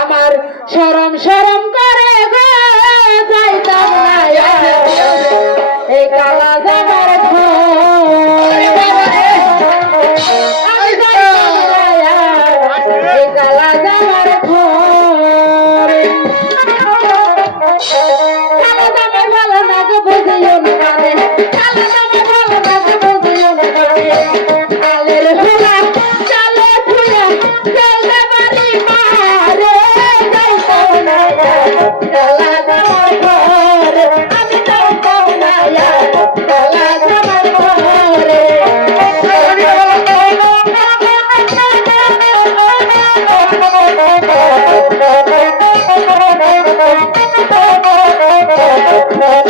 আমার সরম সরম করে গো যাইতাম না।